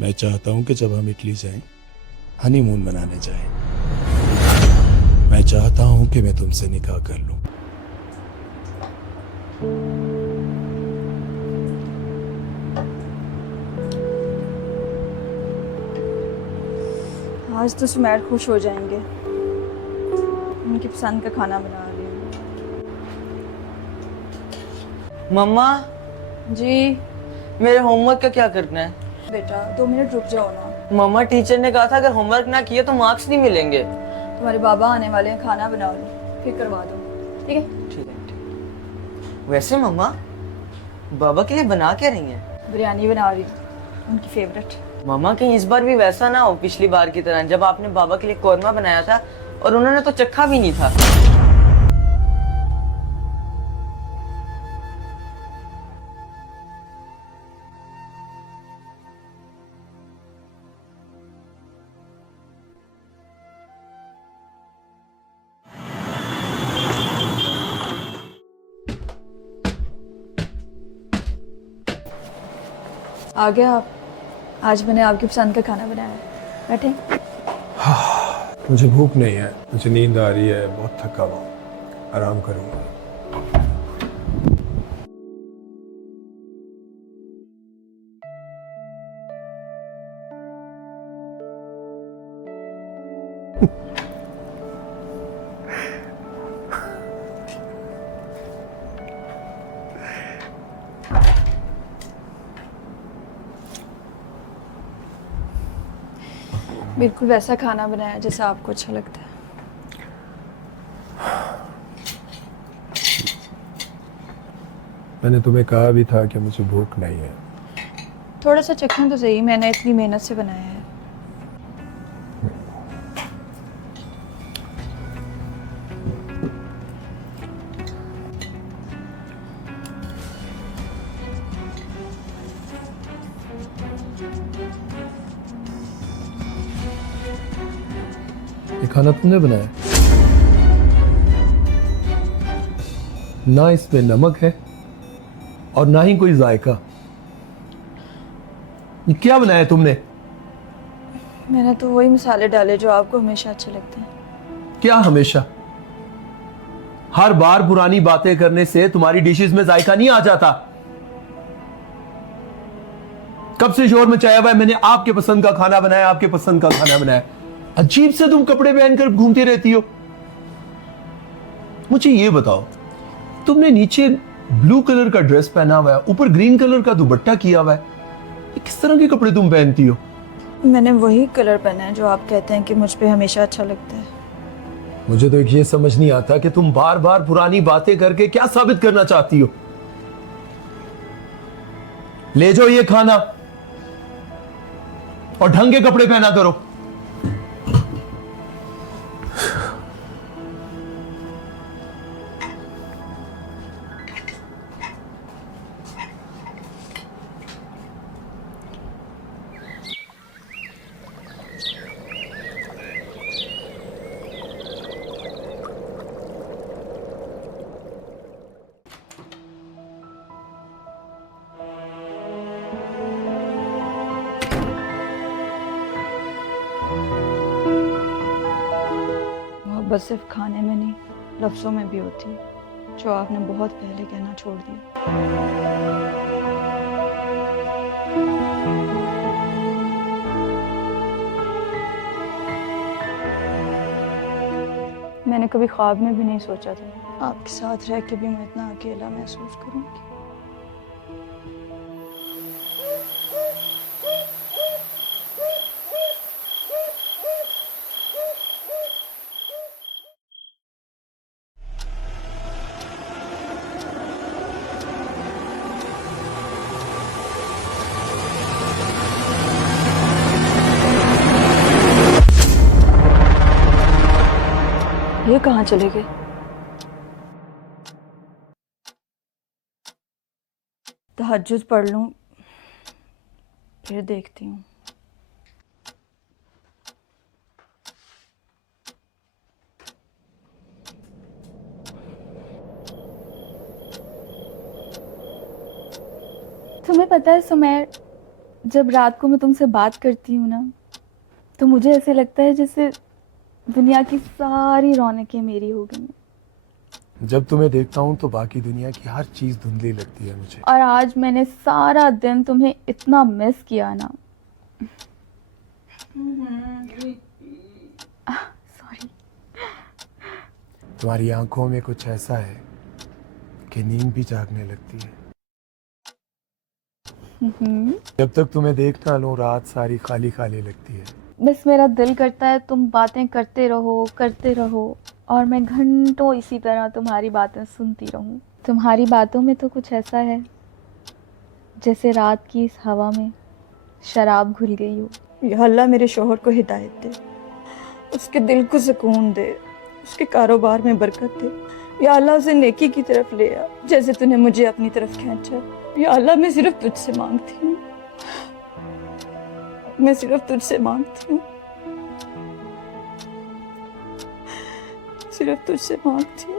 मैं चाहता हूँ कि जब हम इटली जाएं, हनीमून मनाने जाएं। मैं चाहता हूँ कि मैं तुमसे निकाह कर लूँ। आज तो सुमैर खुश हो जाएंगे। उनकी पसंद का खाना बना रही हूँ। मम्मा, जी मेरे होमवर्क का क्या करना है? बेटा 2 मिनट रुक जाओ ना। मम्मा, टीचर ने कहा था अगर होमवर्क ना किया तो मार्क्स नहीं मिलेंगे। तुम्हारे बाबा आने वाले हैं, खाना बना लो फिर करवा दो। ठीक है। ठीक है, ठीक। वैसे मम्मा, बाबा के लिए बना क्या रही हैं? बिरयानी बना रही हूँ, उनकी फेवरेट। मम्मा, कहीं इस बार भी वैसा ना हो पिछली बार की तरह, जब आपने बाबा के लिए कौरमा बनाया था और उन्होंने तो चखा भी नहीं था। आ गया आप। आज मैंने आपकी पसंद का खाना बनाया है, बैठे। मुझे भूख नहीं है, मुझे नींद आ रही है, बहुत थका हुआ हूँ, आराम करूँगा। बिल्कुल वैसा खाना बनाया जैसा आपको अच्छा लगता है। मैंने तुम्हें कहा भी था कि मुझे भूख नहीं है। थोड़ा सा चखना तो सही, मैंने इतनी मेहनत से बनाया है। ये खाना तुमने बनाया? ना इसमें नमक है और ना ही कोई जायका। ये क्या बनाया तुमने? मैंने तो वही मसाले डाले जो आपको हमेशा अच्छे लगते हैं। क्या हमेशा? हर बार पुरानी बातें करने से तुम्हारी डिशेस में जायका नहीं आ जाता। कब से शोर मचाया हुआ है, मैंने आपके पसंद का खाना बनाया, आपके पसंद का खाना बनाया। अजीब से तुम कपड़े पहनकर घूमती रहती हो। मुझे ये बताओ, तुमने नीचे ब्लू कलर का ड्रेस पहना हुआ है, ऊपर ग्रीन कलर का दुपट्टा किया हुआ है, ये किस तरह के कपड़े तुम पहनती हो? मैंने वही कलर पहना है जो आप कहते हैं कि मुझ पे हमेशा अच्छा लगता है। मुझे तो एक ये समझ नहीं आता कि तुम बार बार पुरानी बातें करके क्या साबित करना चाहती हो। ले जाओ ये खाना और ढंग के कपड़े पहना करो। मोहब्बत सिर्फ खाने में नहीं, लफ्ज़ों में भी होती है, जो आपने बहुत पहले कहना छोड़ दिया। मैंने कभी ख्वाब में भी नहीं सोचा था आपके साथ रह के भी मैं इतना अकेला महसूस करूंगी। ये कहाँ चले गए? तहज्जुद पढ़ लूं, फिर देखती हूँ। तुम्हें पता है सुमैर, जब रात को मैं तुमसे बात करती हूँ ना, तो मुझे ऐसे लगता है जैसे दुनिया की सारी रौनकें मेरी हो गई हैं। जब तुम्हें देखता हूँ तो बाकी दुनिया की हर चीज धुंधली लगती है मुझे। और आज मैंने सारा दिन तुम्हें इतना मिस किया ना। सॉरी। तुम्हारी आंखों में कुछ ऐसा है कि नींद भी जागने लगती है। जब तक तुम्हें देख ना लूं रात सारी खाली खाली लगती है। बस मेरा दिल करता है तुम बातें करते रहो और मैं घंटों इसी तरह तुम्हारी बातें सुनती रहूं। तुम्हारी बातों में तो कुछ ऐसा है जैसे रात की इस हवा में शराब घुल गई हो। या अल्लाह मेरे शोहर को हिदायत दे, उसके दिल को सुकून दे, उसके कारोबार में बरकत दे। या अल्लाह उसे नेकी की तरफ ले आ जैसे तूने मुझे अपनी तरफ खींचा। या अल्लाह मैं सिर्फ तुझसे मांगती हूँ, मैं सिर्फ तुझसे मांगती हूँ, सिर्फ तुझसे मांगती हूँ।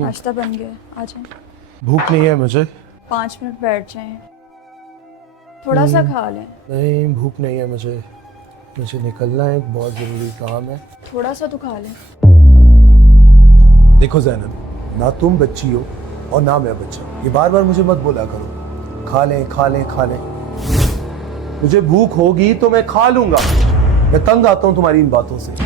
नाश्ता बन गया, आ जाए। भूख नहीं है मुझे। 5 मिनट बैठ जाएं, थोड़ा सा खा लें। नहीं भूख नहीं है मुझे, मुझे निकलना है, एक बहुत ज़रूरी काम है। थोड़ा सा तो खा लें। देखो ज़ैनब, ना तुम बच्ची हो और ना मैं बच्चा, ये बार बार मुझे मत बोला करो खा लें खा लें खा लें। मुझे भूख होगी तो मैं खा लूंगा, मैं तंग आता हूं तुम्हारी इन बातों से।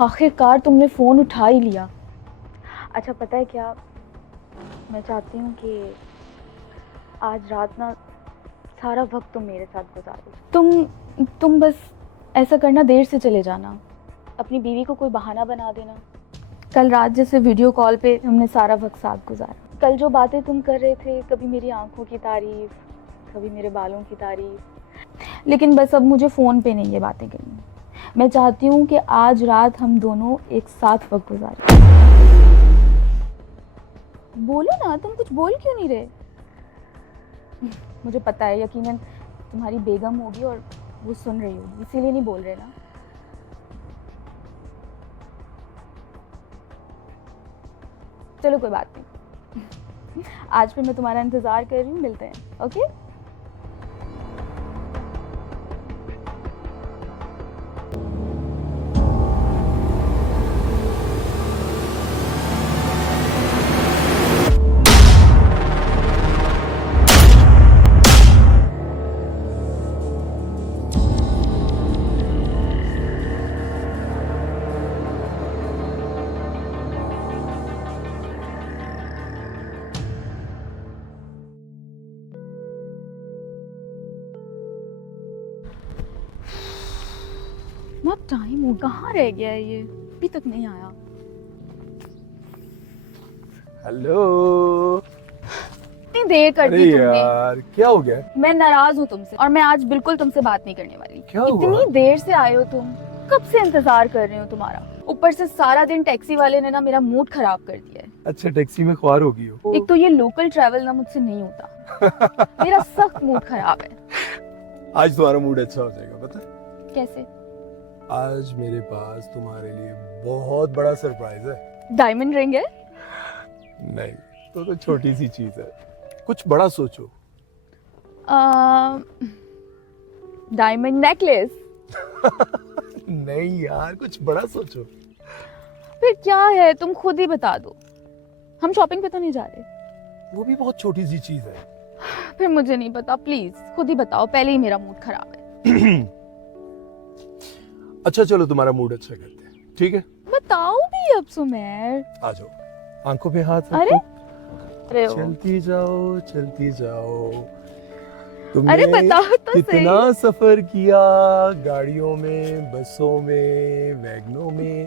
आखिरकार तुमने फ़ोन उठा ही लिया। अच्छा पता है क्या, मैं चाहती हूँ कि आज रात ना सारा वक्त तुम मेरे साथ गुजारो। तुम बस ऐसा करना, देर से चले जाना, अपनी बीवी को कोई बहाना बना देना। कल रात जैसे वीडियो कॉल पे हमने सारा वक्त साथ गुजारा। कल जो बातें तुम कर रहे थे, कभी मेरी आंखों की तारीफ, कभी मेरे बालों की तारीफ, लेकिन बस अब मुझे फ़ोन पे नहीं ये बातें करनी। मैं चाहती हूँ कि आज रात हम दोनों एक साथ वक्त गुजारें। बोलो ना, तुम कुछ बोल क्यों नहीं रहे? मुझे पता है यकीनन तुम्हारी बेगम होगी और वो सुन रही होगी, इसीलिए नहीं बोल रहे ना। चलो कोई बात नहीं, आज फिर मैं तुम्हारा इंतज़ार कर रही हूँ, मिलते हैं। ओके? बहुत टाइम हो, कहाँ रह गया है ये, अभी तक नहीं आया। हेलो। इतनी देर कर दी तुमने। यार क्या हो गया? मैं नाराज हूँ तुमसे और मैं आज बिल्कुल तुमसे बात नहीं करने वाली। क्या हुआ? इतनी देर से आए हो तुम, कब से इंतजार कर रही हूँ तुम्हारा। ऊपर से सारा दिन टैक्सी वाले ने ना मेरा मूड खराब कर दिया है। अच्छा, टैक्सी में ख्वार हो गई हो। एक तो ये लोकल ट्रैवल ना मुझसे नहीं होता। मेरा सख्त मूड खराब है। आज तुम्हारा मूड अच्छा हो जाएगा, पता है? कैसे? आज मेरे पास तुम्हारे लिए बहुत बड़ा सरप्राइज है। डायमंड रिंग है? नहीं, तो छोटी सी चीज है, कुछ बड़ा सोचो। Diamond necklace? नहीं यार, कुछ बड़ा सोचो। फिर क्या है, तुम खुद ही बता दो। हम शॉपिंग पे तो नहीं जा रहे? वो भी बहुत छोटी सी चीज है। फिर मुझे नहीं पता, प्लीज खुद ही बताओ, पहले ही मेरा मूड खराब है। अच्छा चलो, तुम्हारा मूड अच्छा करते हैं, ठीक है? बताओ भी अब सुमेर। आ जाओ, आंखों पे हाथ अरे रखो। अरे ओ। चलती जाओ चलती जाओ। अरे तुमने बताओ तो कितना सही। सफर किया, गाड़ियों में, बसों में, वैगनों में,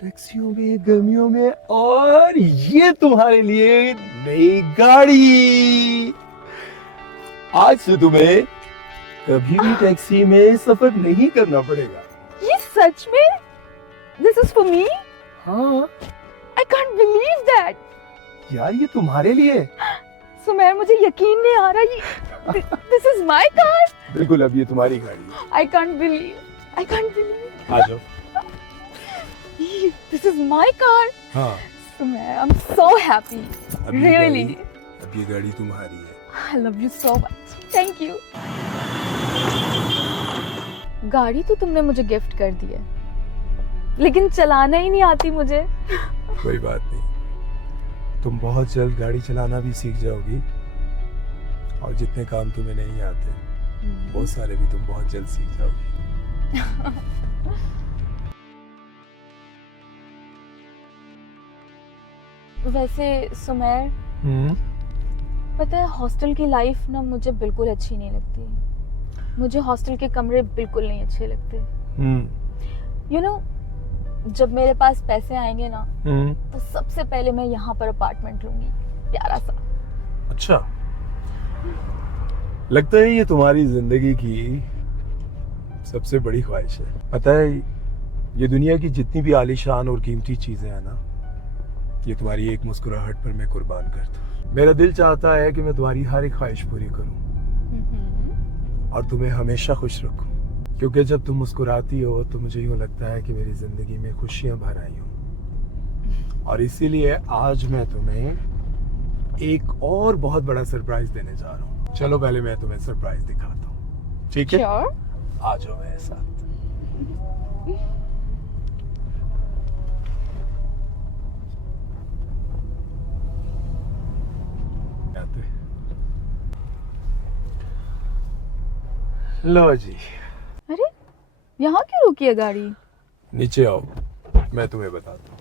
टैक्सियों में, गर्मियों में, और ये तुम्हारे लिए नई गाड़ी। आज से तुम्हें कभी भी टैक्सी में सफर नहीं करना पड़ेगा। ये सच में? This is for me? हाँ आई कांट बिलीव दैट। यार, ये तुम्हारे लिए। सुमेर, मुझे यकीन नहीं आ रहा, ये दिस इज माय कार। बिल्कुल, अब ये तुम्हारी गाड़ी है। I can't believe. आ जाओ। This is my car. हाँ, Sumer, I am so happy, अब ये रियली। गाड़ी- अब ये गाड़ी तुम्हारी है। I love you so much, thank you. गाड़ी तो तुमने मुझे गिफ्ट कर दी है, लेकिन चलाना ही नहीं आती मुझे। कोई बात नहीं, तुम बहुत जल्द गाड़ी चलाना भी सीख जाओगी, और जितने काम तुम्हें नहीं आते वो सारे भी तुम बहुत जल्द सीख जाओगी। वैसे सुमेर, पता है हॉस्टल की लाइफ ना मुझे बिल्कुल अच्छी नहीं लगती। मुझे हॉस्टल के कमरे बिल्कुल नहीं अच्छे लगते। यू नो, जब मेरे पास पैसे आएंगे ना, तो सबसे पहले मैं यहाँ पर अपार्टमेंट लूंगी, प्यारा सा। अच्छा, लगता है ये तुम्हारी जिंदगी की सबसे बड़ी ख्वाहिश है। पता है, ये दुनिया की जितनी भी आलीशान और कीमती चीजें हैं ना, ये तुम्हारी एक मुस्कुराहट पर मैं कुर्बान कर दूं। मेरा दिल चाहता है कि मैं तुम्हारी हर एक ख्वाहिश पूरी करूं और तुम्हें हमेशा खुश रखूं, क्योंकि जब तुम मुस्कुराती हो तो मुझे यूं लगता है कि मेरी जिंदगी में खुशियां भर आई हो। और इसीलिए आज मैं तुम्हें एक और बहुत बड़ा सरप्राइज देने जा रहा हूँ। चलो पहले मैं तुम्हें सरप्राइज दिखाता हूँ, ठीक है? Sure. आ जाओ मेरे साथ। लो जी, अरे, यहाँ क्यों रुकी है गाड़ी? नीचे आओ, मैं तुम्हें बताता हूँ।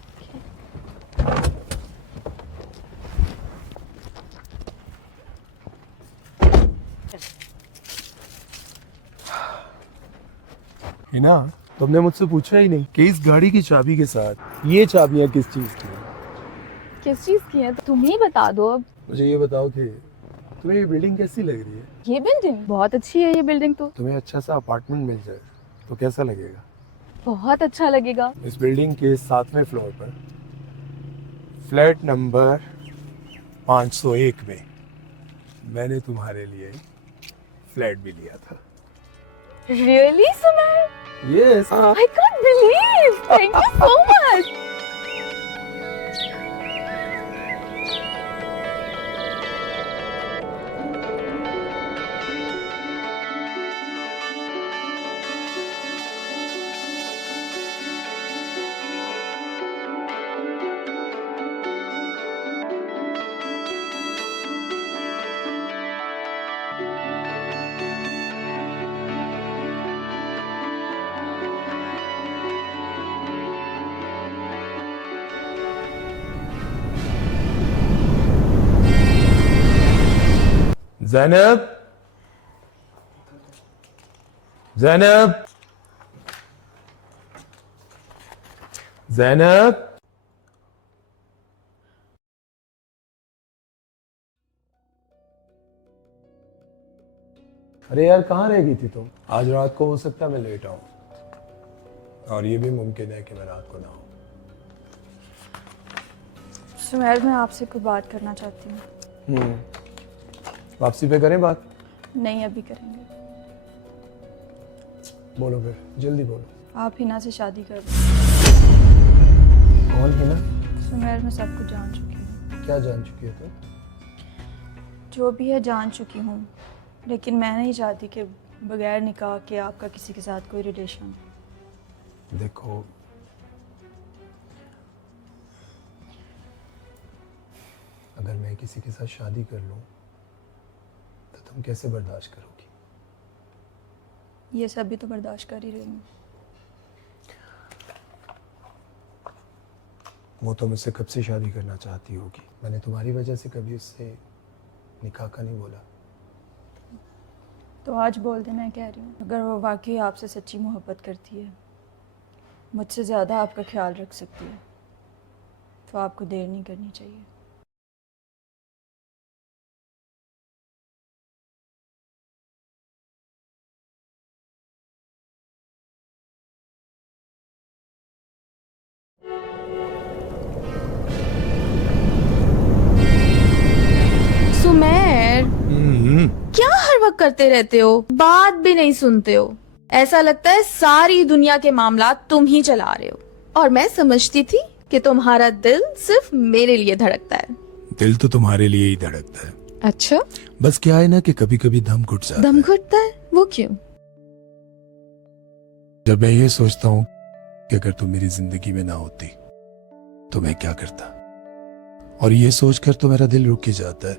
हिना, तुमने मुझसे पूछा ही नहीं कि इस गाड़ी की चाबी के साथ ये चाबियां किस चीज की हैं? किस चीज की है, तुम ही बता दो अब। मुझे ये बताओ कि तुम्हें ये बिल्डिंग कैसी लग रही है? ये बिल्डिंग बहुत अच्छी है, ये बिल्डिंग तो तुम्हें अच्छा सा अपार्टमेंट मिल जाए तो कैसा लगेगा? बहुत अच्छा लगेगा। इस बिल्डिंग के 7वें फ्लोर पर फ्लैट नंबर 501 में मैंने तुम्हारे लिए फ्लैट भी लिया था। Really Sumer? Yes. I can't believe, thank you so much. Zainab, Zainab, Zainab. अरे यार, कहाँ रह गई थी तुम? आज रात को हो सकता है मैं लेट आऊं। और ये भी मुमकिन है कि मैं रात को ना हूँ। सुमेर, मैं आपसे कोई बात करना चाहती हूँ। वापसी पे करें बात? नहीं, अभी करेंगे। बोलो फिर, जल्दी बोलो। आप हिना से शादी कर दो। कौन है ना? सुमेर, मैं सब कुछ जान चुकी हूँ। क्या जान चुकी हो तुम? जो भी है जान चुकी हूँ, लेकिन मैं नहीं चाहती कि बगैर निकाह के आपका किसी के साथ कोई रिलेशन। देखो, अगर मैं किसी के साथ शादी कर लूं तो तुम कैसे बर्दाश्त करोगी? ये सब भी तो बर्दाश्त कर ही रही हूँ। वो तो मुझसे कब से शादी करना चाहती होगी। मैंने तुम्हारी वजह से कभी उससे निकाह का नहीं बोला। तो आज बोल दे, मैं कह रही हूँ, अगर वो वाकई आपसे सच्ची मोहब्बत करती है, मुझसे ज़्यादा आपका ख्याल रख सकती है, तो आपको देर नहीं करनी चाहिए। सुमेर, क्या हर वक्त करते रहते हो? बात भी नहीं सुनते हो। ऐसा लगता है सारी दुनिया के मामला तुम ही चला रहे हो। और मैं समझती थी कि तुम्हारा दिल सिर्फ मेरे लिए धड़कता है। दिल तो तुम्हारे लिए ही धड़कता है। अच्छा, बस क्या है ना कि कभी कभी दम घुट जाता दम है। घुटता है? वो क्यों? जब मैं ये सोचता हूँ कि अगर तुम मेरी जिंदगी में ना होती तो मैं क्या करता, और ये सोचकर तो मेरा दिल रुक ही जाता है।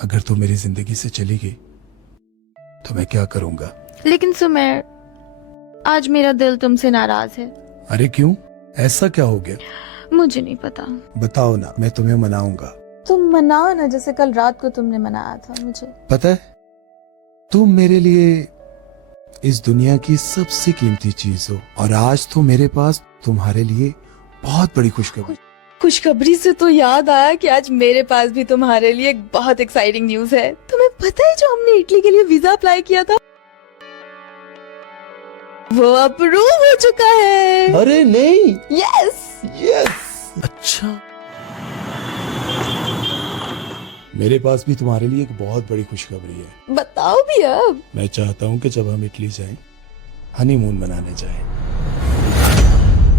अगर तुम मेरी जिंदगी से चली गई तो मैं क्या करूंगा? लेकिन सुमेर, आज मेरा दिल तुमसे नाराज है। अरे क्यों? ऐसा क्या हो गया? मुझे नहीं पता। बताओ ना, मैं तुम्हें मनाऊंगा। तुम मनाओ ना, जैसे कल रात को तुमने मनाया था मुझे। पता है, तुम मेरे लिए इस दुनिया की सबसे कीमती चीज हो, और आज तो मेरे पास तुम्हारे लिए बहुत बड़ी खुशखबरी। खुशखबरी से तो याद आया कि आज मेरे पास भी तुम्हारे लिए एक बहुत एक्साइटिंग न्यूज है। तुम्हें पता है, जो हमने इटली के लिए वीजा अप्लाई किया था, वो अप्रूव हो चुका है। अरे नहीं! यस। यस! अच्छा, मेरे पास भी तुम्हारे लिए एक बहुत बड़ी खुशखबरी है। बताओ भी अब। मैं चाहता हूँ कि जब हम इटली जाएं, हनीमून मनाने जाएं।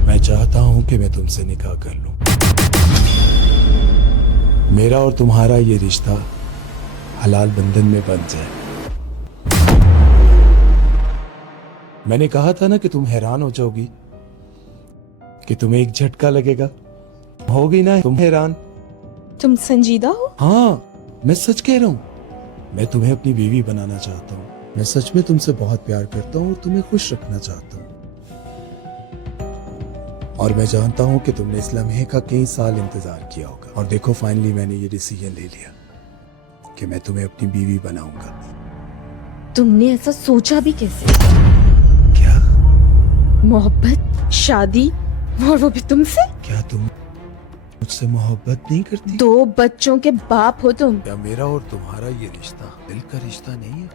मैं चाहता हूँ कि मैं तुमसे निकाह कर लूं। मेरा और तुम्हारा ये रिश्ता हलाल बंधन में बंध जाए। मैंने कहा था ना कि तुम हैरान हो जाओगी, कि तुम्हें एक झटका लगेगा। होगी ना तुम हैरान? तुम संजीदा हो? हाँ, मैं सच कह रहा हूँ। मैं तुम्हें अपनी बीवी बनाना चाहता हूँ। मैं सच में तुमसे बहुत प्यार करता हूँ और तुम्हें खुश रखना चाहता हूँ। और मैं जानता हूँ कि तुमने इस लम्हे का कई साल इंतजार किया होगा, और देखो फाइनली मैंने ये डिसीजन ले लिया कि मैं तुम्हें अपनी बीवी बनाऊंगा। तुमने ऐसा सोचा भी कैसे? क्या? मोहब्बत, शादी, और वो भी तुमसे? क्या तुम मुझसे मोहब्बत नहीं करती? 2 बच्चों के बाप हो तुम। क्या मेरा और तुम्हारा ये रिश्ता दिल का रिश्ता नहीं है?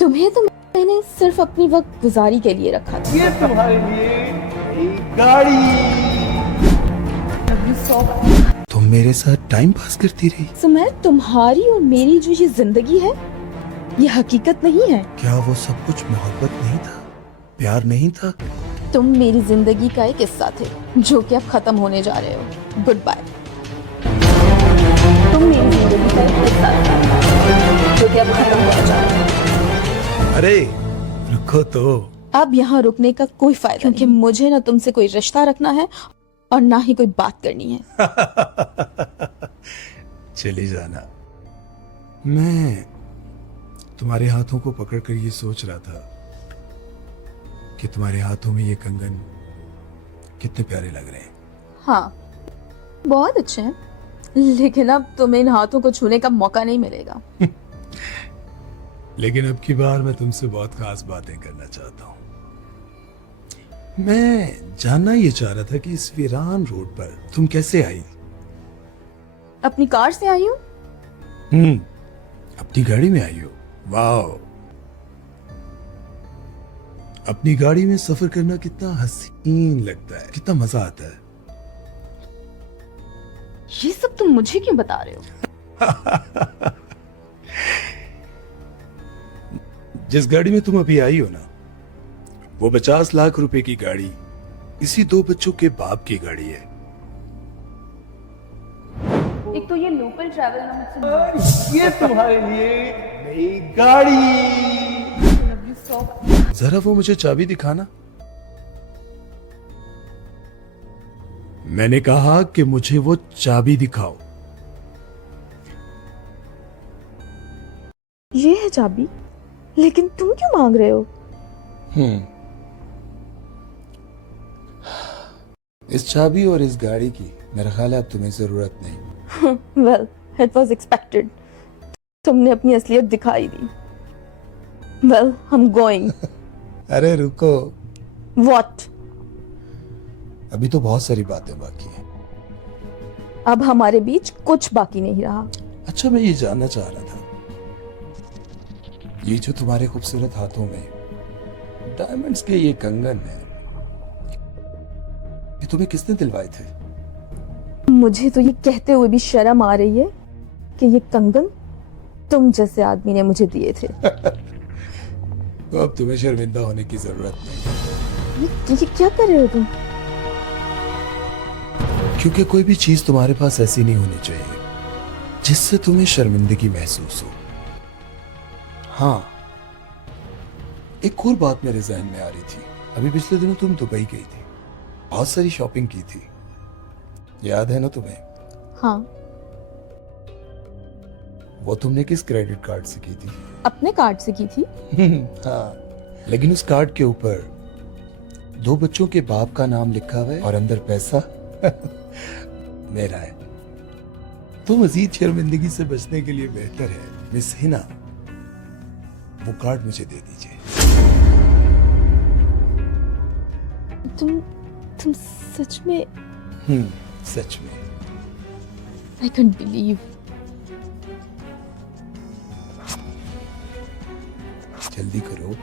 तुम्हें तो मैंने सिर्फ अपनी वक्त गुजारी के लिए रखा था। ये तुम्हारे लिए एक गाड़ी। तुम मेरे साथ टाइम पास करती रही। सुमेर, तुम्हारी और मेरी जो ये जिंदगी है, ये हकीकत नहीं है। क्या वो सब कुछ मोहब्बत नहीं था, प्यार नहीं था? तुम मेरी जिंदगी का एक हिस्सा थे, जो कि अब खत्म होने जा रहे हो। Goodbye. तुम मेरी जिंदगी का एक हिस्सा थे, जो कि अब खत्म होने जा रहे हो। अरे रुको तो। अब यहाँ रुकने का कोई फायदा, क्योंकि मुझे ना तुमसे कोई रिश्ता रखना है और ना ही कोई बात करनी है। चली जाना। मैं तुम्हारे हाथों को पकड़कर ये सोच रहा था कि तुम्हारे हाथों में ये कंगन कितने प्यारे लग रहे हैं। हाँ, बहुत अच्छे हैं, लेकिन अब तुम्हें इन हाथों को छूने का मौका नहीं मिलेगा। लेकिन अब की बार मैं तुमसे बहुत खास बातें करना चाहता हूँ। मैं जानना ये चाह रहा था कि इस वीरान रोड पर तुम कैसे आई? अपनी कार से आई हूँ। अपनी गाड़ी में आई हो? वाह! अपनी गाड़ी में सफर करना कितना हसीन लगता है, कितना मजा आता है। ये सब तुम मुझे क्यों बता रहे हो? जिस गाड़ी में तुम अभी आई हो ना, वो 50 लाख रुपए की गाड़ी इसी 2 बच्चों के बाप की गाड़ी है। एक तो ये लोकल ट्रैवल ना मुझसे ये तुम्हारे लिए नई गाड़ी। जरा वो मुझे चाबी दिखाना। मैंने कहा कि मुझे वो चाबी दिखाओ। ये है चाबी, लेकिन तुम क्यों मांग रहे हो? इस चाबी और इस गाड़ी की मेरा ख्याल है अब तुम्हें जरूरत नहीं। Well, it was expected. तुमने अपनी असलियत दिखाई दी। Well, I am going. अरे रुको, व्हाट? अभी तो बहुत सारी बातें बाकी हैं। अब हमारे बीच कुछ बाकी नहीं रहा। अच्छा, मैं ये जानना चाह रहा था, ये जो तुम्हारे खूबसूरत हाथों में डायमंड्स के ये कंगन है, ये तुम्हें किसने दिलवाए थे? मुझे तो ये कहते हुए भी शर्म आ रही है कि ये कंगन तुम जैसे आदमी ने मुझे दिए थे। तो अब तुम्हें शर्मिंदा होने की जरूरत नहीं, ये क्या कर रहे हो तुम? क्योंकि कोई भी चीज तुम्हारे पास ऐसी नहीं होनी चाहिए जिससे तुम्हें शर्मिंदगी महसूस हो। हाँ, एक और बात मेरे जहन में आ रही थी। अभी पिछले दिनों तुम दुबई गई थी, बहुत सारी शॉपिंग की थी, याद है ना तुम्हें? हाँ। वो तुमने किस क्रेडिट कार्ड से की थी? अपने कार्ड से की थी। हाँ, लेकिन उस कार्ड के ऊपर 2 बच्चों के बाप का नाम लिखा हुआ है और अंदर पैसा मेरा है। तो मजीद शर्मिंदगी से बचने के लिए बेहतर है मिस हिना, वो कार्ड मुझे दे दीजिए। तुम सच में? सच में। I can't believe. जल्दी करो।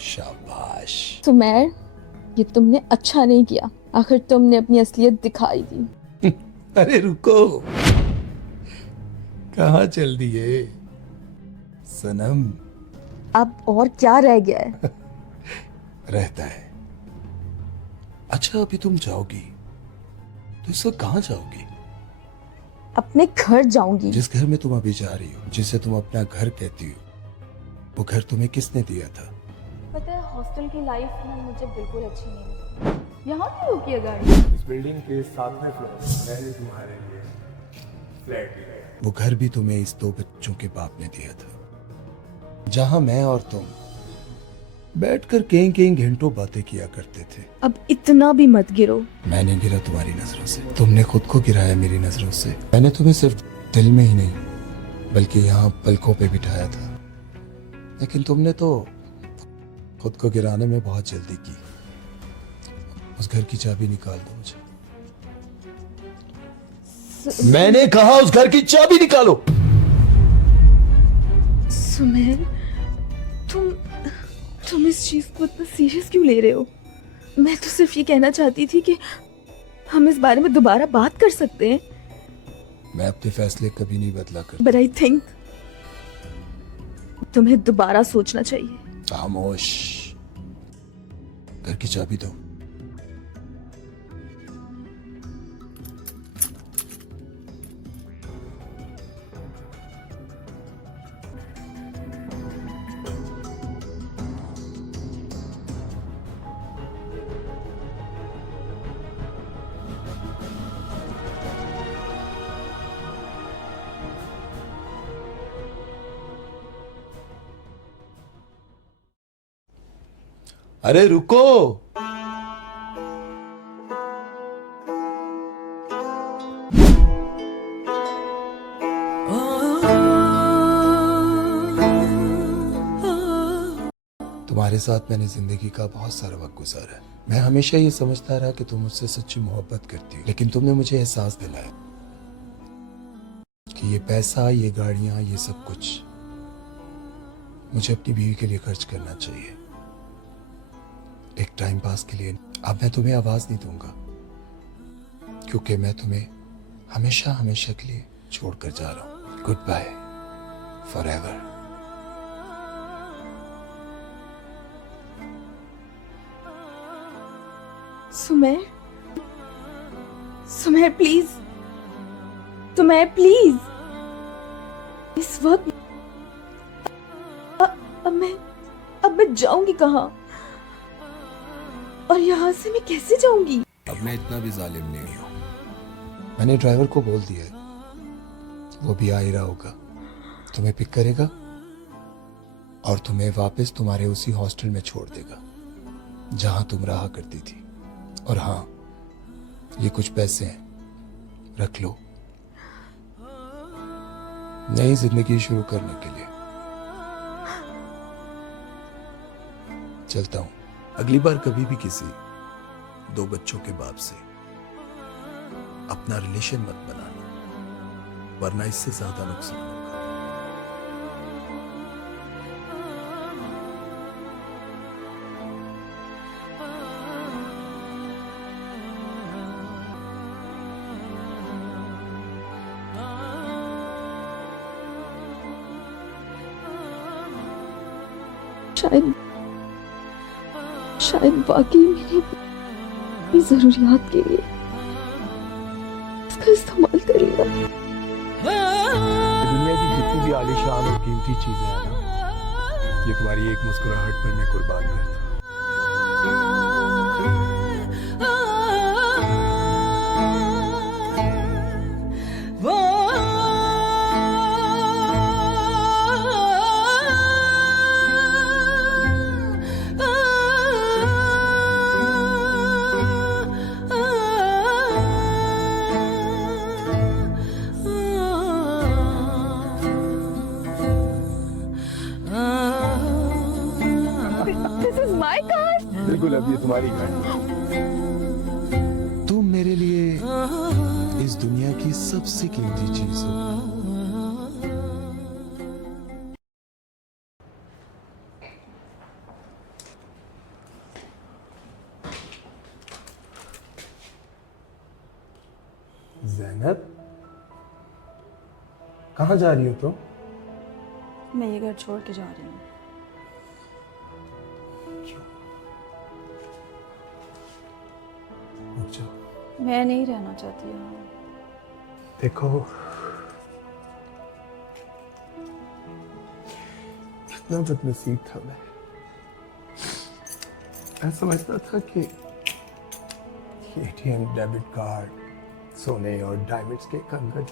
शाबाश। सुमैर, ये तुमने अच्छा नहीं किया। आखिर तुमने अपनी असलियत दिखाई दी। अरे रुको, कहाँ चल दी है सनम? अब और क्या रह गया है? रहता है। अच्छा, अभी तुम जाओगी तो इस वक्त कहाँ जाओगी? अपने घर जाऊंगी। जिस घर में तुम अभी जा रही हो, जिसे तुम अपना घर कहती हो, वो घर तुम्हें किसने दिया था? पता है, हॉस्टल की लाइफ में मुझे बिल्कुल अच्छी नहीं लगती। यहाँ क्यों रुकी है गाड़ी? इस बिल्डिंग के 7वें फ्लोर मैंने तुम्हारे लिए फ्लैट दिया। वो घर भी तुम्हें इस 2 बच्चों के बाप ने दिया था, जहां मैं और तुम बैठकर कई कई घंटों बातें किया करते थे। अब इतना भी मत गिरो। मैंने गिरा तुम्हारी नजरों से, तुमने खुद को गिराया मेरी नजरों से। मैंने तुम्हें सिर्फ दिल में ही नहीं बल्कि यहाँ पलकों पे बिठाया था, लेकिन तुमने तो खुद को गिराने में बहुत जल्दी की। उस घर की चाबी निकाल दो मुझे। मैंने कहा उस घर की चाबी निकालो। सुमेर, तुम इस चीज को इतना सीरियस क्यों ले रहे हो? मैं तो सिर्फ ये कहना चाहती थी कि हम इस बारे में दोबारा बात कर सकते हैं। मैं अपने फैसले कभी नहीं बदला कर। बट आई थिंक तुम्हें दोबारा सोचना चाहिए। खामोश। घर की चाबी दो। अरे रुको, तुम्हारे साथ मैंने जिंदगी का बहुत सारा वक्त गुजारा है। मैं हमेशा ये समझता रहा कि तुम मुझसे सच्ची मोहब्बत करती हो, लेकिन तुमने मुझे एहसास दिलाया कि ये पैसा, ये गाड़ियां, ये सब कुछ मुझे अपनी बीवी के लिए खर्च करना चाहिए, एक टाइम पास के लिए। अब मैं तुम्हें आवाज नहीं दूंगा, क्योंकि मैं तुम्हें हमेशा हमेशा के लिए छोड़कर जा रहा हूं। Goodbye forever. Sumer, Sumer please, Sumer please. इस वक्त अब मैं जाऊंगी कहाँ? और यहाँ से मैं कैसे जाऊंगी? अब मैं इतना भी जालिम नहीं हूं। मैंने ड्राइवर को बोल दिया है, वो भी आ ही रहा होगा, तुम्हें पिक करेगा और तुम्हें वापस तुम्हारे उसी हॉस्टल में छोड़ देगा जहां तुम रहा करती थी। और हाँ, ये कुछ पैसे हैं, रख लो, नई जिंदगी शुरू करने के लिए। चलता हूं। अगली बार कभी भी किसी 2 बच्चों के बाप से अपना रिलेशन मत बनाना, वरना इससे ज्यादा नुकसान होगा। शायद वाकई मेरी अपनी जरूरियात के लिए इसका इस्तेमाल कर लिया। दुनिया की जितनी भी आलीशान और कीमती चीजें हैं ना, ये तुम्हारी एक मुस्कुराहट पर मैं कुर्बान करता हूं। This is my car. बिल्कुल, अब ये तुम्हारी गाड़ी। तुम मेरे लिए इस दुनिया की सबसे कीमती चीज हो। ज़ैनब, कहाँ जा रही हो तुम? मैं ये घर छोड़ के जा रही हूँ। रुक जाओ। मैं नहीं रहना चाहती यहाँ। देखो, कितना बदनसीब था मैं समझता था कि एटीएम, डेबिट कार्ड, सोने और डायमंड्स के कंगन,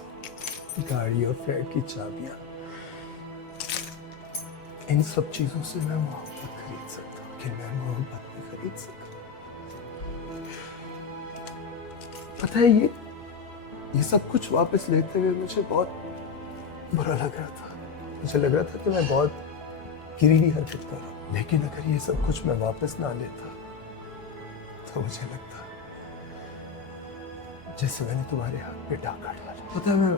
गाड़ी और फ्लैट की चाबियां, इन सब चीजों से मैं मोहब्बत खरीद सकता हूँ, कि मैं मोहब्बत नहीं खरीद सकता। पता है, ये सब कुछ वापस लेते हुए मुझे बहुत बुरा लग रहा था। मुझे लग रहा था कि मैं बहुत गिरीली हरकत कर रहा हूँ। लेकिन अगर ये सब कुछ मैं वापस ना लेता तो मुझे लगता जैसे मैंने तुम्हारे हाथ पे डाका डाला। पता है, मैं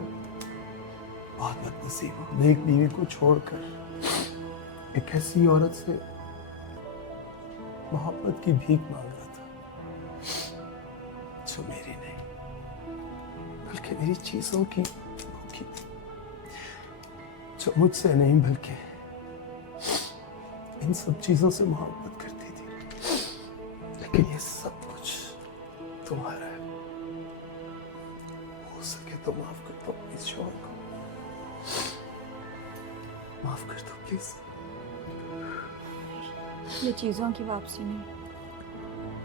बहुत बदनसीब हूँ। मैं एक बीवी को छोड़कर एक ऐसी औरत से मोहब्बत की भीख मांग रहा था जो मेरी नहीं, बल्कि मेरी चीजों की थी, जो मुझसे नहीं बल्कि इन सब चीजों से मोहब्बत करती थी। लेकिन ये सब कुछ तुम्हारा है। हो सके तो माफ कर दो इस शोर को, माफ कर दो प्लीज। ये चीज़ों की वापसी नहीं,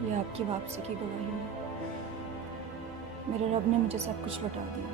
ये आपकी वापसी की गवाही है। मेरे रब ने मुझे सब कुछ लौटा दिया।